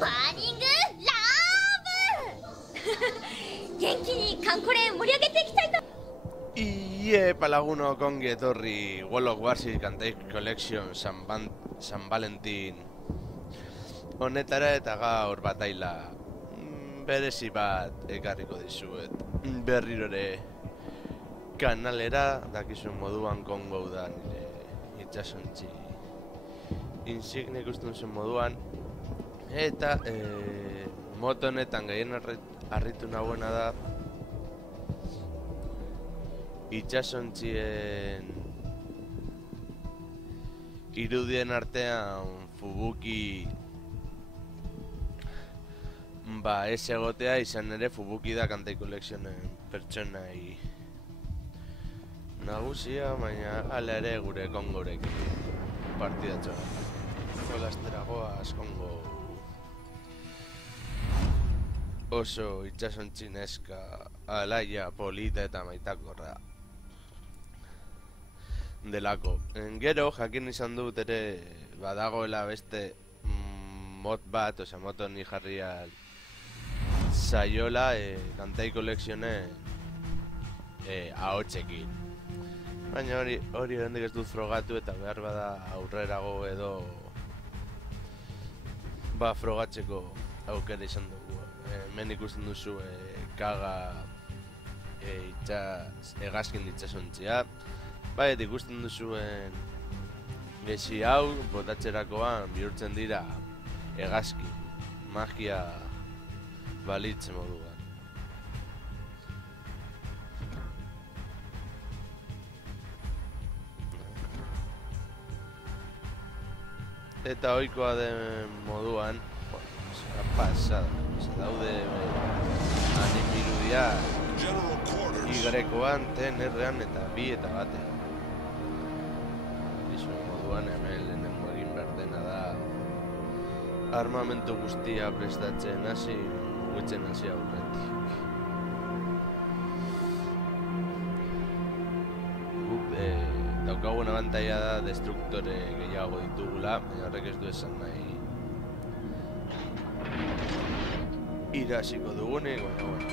バーニングラブ元気にカンコレ盛り上げていきたいと。Iepa lagunok ongi etorri World of Warship Cantate Collection San Valentin honetara eta gaur bataila berezi bat ekarriko dizuet berriro ere kanalera dakizuen moduan Kongo da nire itxasontzi insigne ikusten zuen moduan eta moto honetan gehien harritu nagoena da itxasontzien irudien artean Fubuki ez egotea, izan ere Fubuki da Cantate Collectionen pertsonai nagusia, baina hala ere gure Kongorekin partidatxo jolasteragoaz Kongo oso itxasontzi neska alaia, polita eta maitakorra delako. Gero, jakin izan dut ere badagoela beste mod bat, osea moto ni jarria saiola Cantate Collectionen ahotsekin. Baina hori oraindik ez dut frogatu eta behar bada aurrerago edo frogatzeko aukera izan dugu. Hemen ikusten duzu kaga hegazkin itxasontzia. Bai, ikusten duzuen gezi hau botatzerakoan bihurtzen dira hegazki, magia balitz moduan. Eta ohikoa den moduan, pasada, daude animirudia Y-an, T-an eta B eta batean. Hemen lehenengo egin behar dena da armamentu guztia prestatzen hasi, mugitzen hasi aurretik. Guk daukagun abantaila da destruktore gehiago ditugula, baina horrek ez du esan nahi irasiko dugunik, baina hori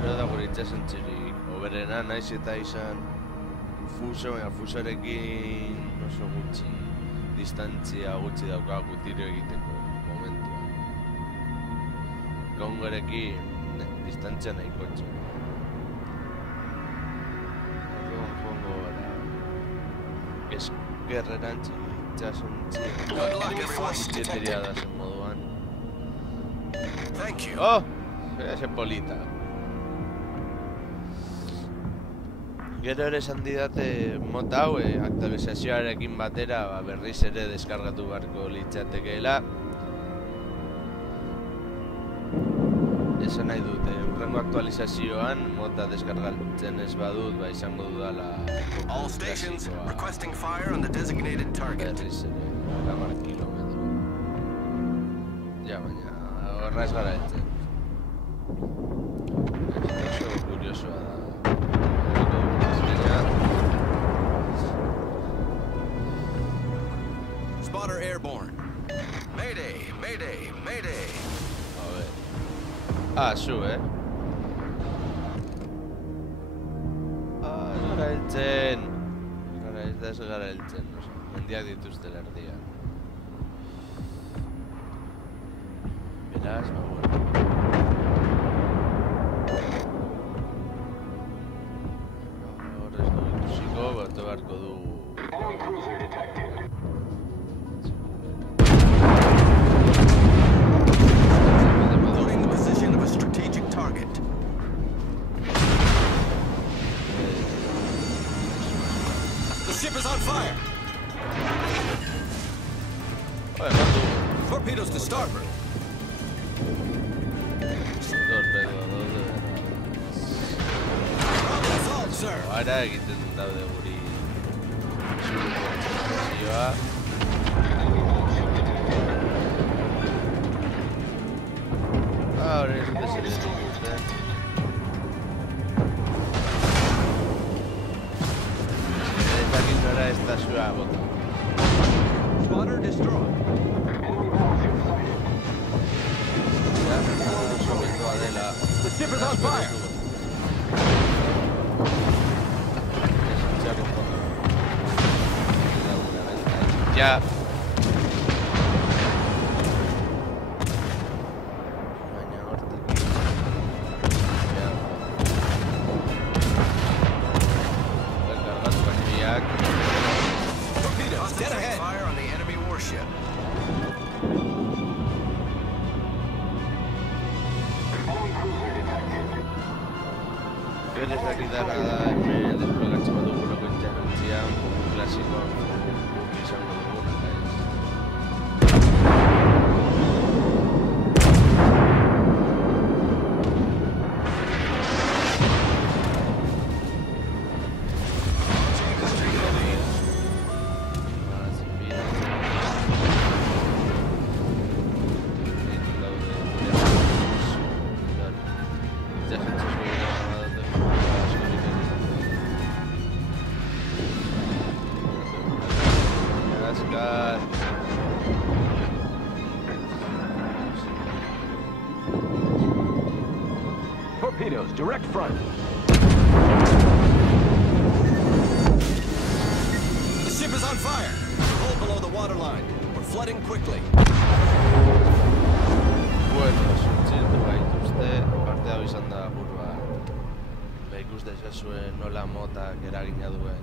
da gure itxasontzirik oberena, naiz eta izan fuso, baina fusorekin oso gutxi distantzia gutxi daukagu tiro egiteko momentuan. Kongorekin distantzia nahiko txo. Orduan joango gara eskerrerantzi itxasontzirik gutxeteria da zen moduan. Oh! Ese polita. Gero ere esan didate mota hau, aktualizazioarekin batera berriz ere deskargatu beharko litzatekeela. Esan nahi dute, hurrengo aktualizazioan mota deskargatzen ez badut, izango dudala berriz ere 10 kilometro. Ja, baina horra ez gara etzen. Oso kuriosoa da. Spotter airborne. Mayday, mayday, mayday. A ver. Zu, gara heltzen. Ez gara heltzen, mendiak dituzte erdian. Beraz, bueno. Horrez dugu ikusiko, batu beharko du. Loading the position of a strategic target. The ship is on fire. Torpedoes to starboard. Ahora egiten daude guri zioa. hori ez dute ziren ikusten. Ez dakit nora ez da zua bota. Spotter destroyed. Oso bentoa dela. The ship is on fire. Ya. Baina hortik. Ya. Kargatu bateriak. Torpedoes dead ahead. Fire on the enemy warship. Gero ez dakitara da hemen desplegatzen badugu loko interrentzian, klasikoan izango dugu. Torpedoes, direct front. The ship is on fire. Hold below the waterline. We're flooding quickly. Bueno, suntziltu gaituzte, parte hau izan da burua. Ikuste zuen nola motak eragina duen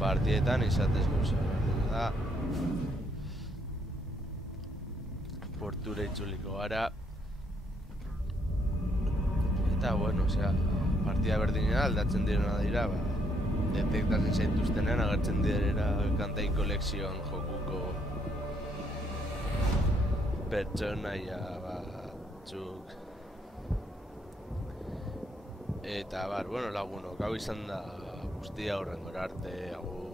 partietan, izatez gauza berdina da. Portura itzuliko gara. Eta, bueno, osea, partida berdina aldatzen direna dira, ba, detektatzen zaituztenean agertzen direra kantai kolekzioan jokuko pertsonaia batzuk. Eta, bueno, lagunok, hau izan da guztia horrengora arte, agur.